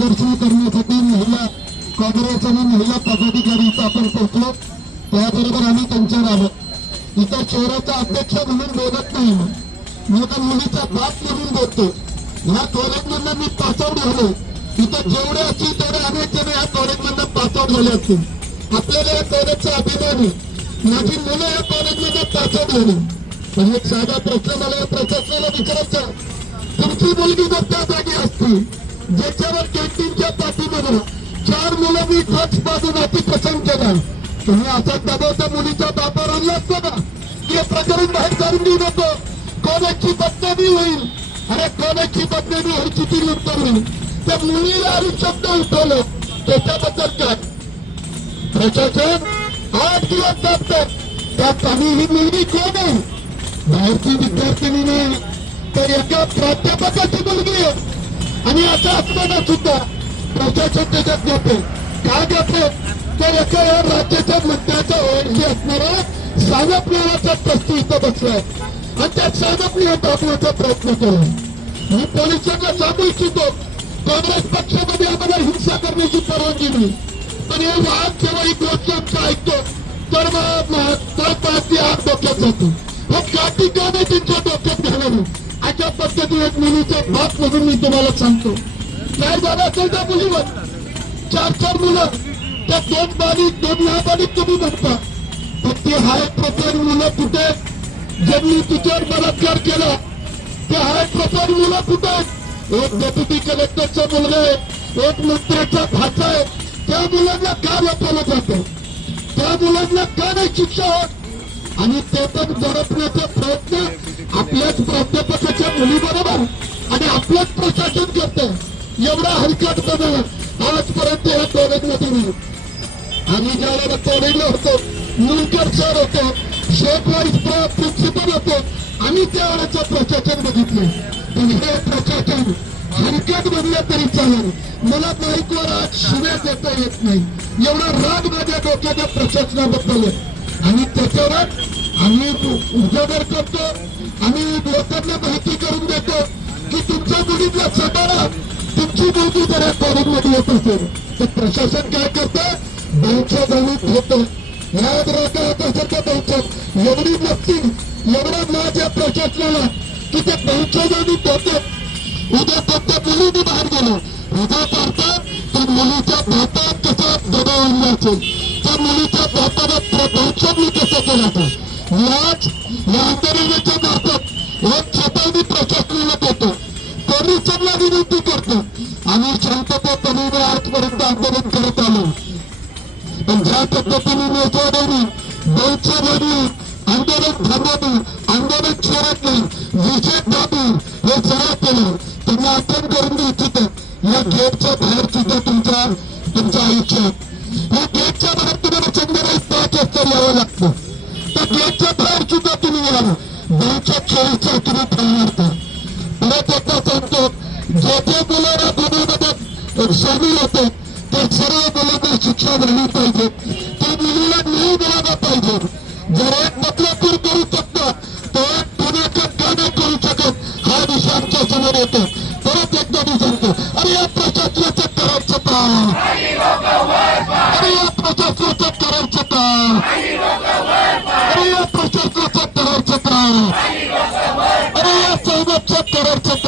मार्गदर्शन करण्यासाठी महिला काँग्रेस आणि महिला पदाधिकारी इथं आपण पोहोचलो. त्याबरोबर आम्ही त्यांच्यावर आलो. इथं शहराचा अध्यक्ष म्हणून बोलत नाही मी. तर मुलीचा बाप म्हणून बोलतो. ह्या कॉलेजमधनं मी पासआउट झालो. इथं जेवढे असतील तेवढे अनेक जण या कॉलेजमधनं पासआउट झाले असतील आपल्याला या कॉलेजचा अभिमान आहे. माझी मुलं या कॉलेजमध्ये पासआउट झाली. पण एक साधा प्रश्न मला या प्रशासनाला विचारायचा तुमची मुलगी जर त्या जागी असती ज्याच्यावर कॅन्टीनच्या पाठीमध्ये चार मुलं मी ड्रग्सपासून अतिप्रसंग केला. तुम्ही असा दबाव त्या मुलीच्या बापावर आणला असता का? हे प्रकरण बाहेर काढून देऊ नको. कोणाची बदनामी होईल? अरे कोणाची बदनामी होईल ती उत्तर होईल? त्या मुलीला आणि शब्द उठवलं. त्याच्याबद्दल काय? प्रशासन आठ दिवस जातात त्यात आम्ही ही मुलगी कोण आहे? बाहेरची विद्यार्थिनी नाही तर एका प्राध्यापकाची मुलगी आहे. आणि असं असताना सुद्धा प्रशासन त्याच्यात घेते का घेते तर एका या राज्याच्या मंत्र्याच्या ओळखी असणारा सानप नावाचा ट्रस्टी इथं बसलाय. आणि त्या सानपने हा दाखवण्याचा प्रयत्न केला. मी पोलिसांना सांगू इच्छितो काँग्रेस पक्षामध्ये आम्हाला हिंसा करण्याची परवानगी नाही. पण हे वाहन जेव्हा ही गोष्ट आमचा ऐकतो तर मग ती आग डोक्यात जातो. हे काठी का नाही त्यांच्या डोक्यात घालावं? पद्धती एक मुलीचे बाप म्हणून मी तुम्हाला सांगतो. काय झालं असेल त्या मुलीवर. चार चार मुलं. त्या दोन बारीक दोन लहान बालिक तुम्ही म्हणता पण ते हाय प्रकार मुलं कुठे ज्यांनी तिच्यावर बलात्कार केला ते हाय प्रकार मुलं कुठे एक डेप्युटी कलेक्टरचा मुलगा आहे एक मंत्र्याचा भाचा आहे. त्या मुलांना का लपवलं जातं? त्या मुलांना का नाही शिक्षा होत? आणि ते पण जडपण्याचा प्रयत्न आपल्याच प्राध्यापकाच्या मुलीबरोबर आणि आपलंच प्रशासन करतं. एवढा बदल आजपर्यंत या कॉलेजमध्ये नाही. आम्ही ज्यावेळेला कॉलेजला होतो मुलकर सर होतो शेख वाईस प्रिन्सिपल होतो आम्ही त्यावेळेचं प्रशासन बघितलं. पण हे प्रशासन हलक्यात बनलं तरी चालेल. मला बाईकवर आज शिव्या देता येत नाही. एवढा राग माझ्या डोक्याच्या प्रशासनाबद्दल आहे. आणि त्याच्यावर आम्ही उजागर करतो. आम्ही लोकांना माहिती करून देतो की तुमच्या मुलीतला सांभाळा तुमची मुलगी जर या कॉलेजमध्ये येत प्रशासन काय करतं बहुच्या जाणीत होतं याद राहता त्यासारखं बहुचक एवढी नसती एवढा लाज या प्रशासनाला की ते बहुच्या जाणीत होतं उद्या फक्त मुलीने बाहेर गेलो उद्या करता तर मुलीच्या बापात कसा दबाव असेल त्या मुलीच्या केलं तर याच या आंदोलनाच्या पोलिसांना विनंती करतो. आम्ही शांततापणे आजपर्यंत आंदोलन करत आलो. पण ज्या पद्धतीने नेतृत्वाने बहुचवानी आंदोलन थांबवणे आंदोलन सोडत नाही निषेध दाबी हे सगळं केलं त्यांना आपण करून इच्छित. या गेटच्या बाहेर सुद्धा तुमच्या तुमचं आयुष्य या गेटच्या बाहेर तुम्हाला संध्याकाळी पाच वाजता यावं लागतं. त्या गेटच्या बाहेर सुद्धा तुम्ही यावं. बहुच्या खेळीचा तुम्ही ठेवणार परत एकदा सांगतो जे जे मुलांना गुन्ह्यामध्ये सामील होते ते सर्व मुलांना शिक्षा मिळली पाहिजे त्या मुलीला न्याय मिळाला पाहिजे जर एक बदलापूर करू शकतो तो एक पुण्याचं का करू शकत हा विषय आमच्यासमोर येतो परत एकदा मी सांगतो अरे या प्रशासनाचं करायचं का अरे या प्रशासनाचं करायचं का अरे या प्रशासनाचं करायचं का अरे या साहेबांचं करायचं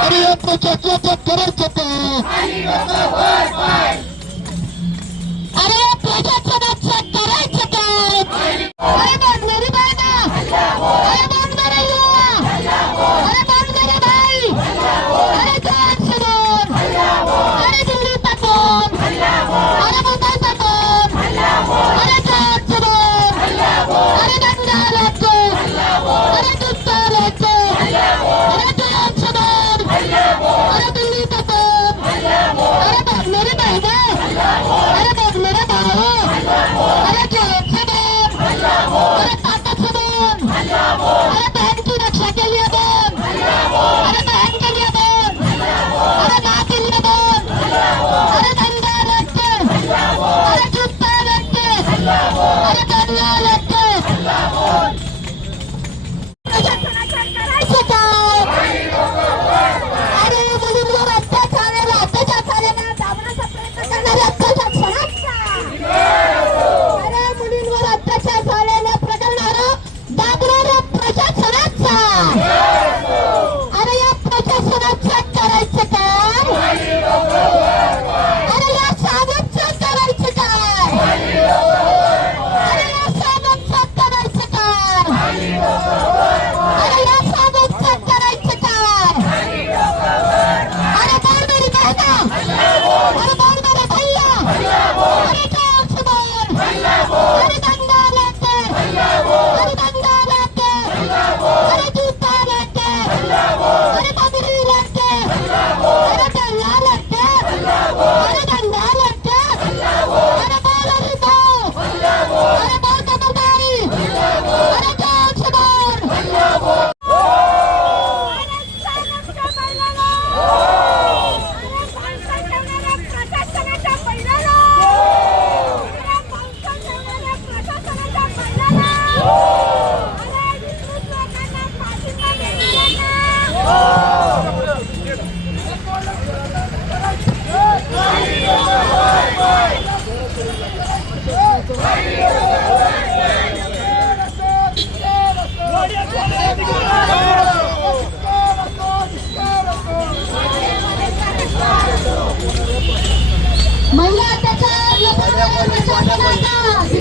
अरे या प्रशासनाचं करायचं काम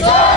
네.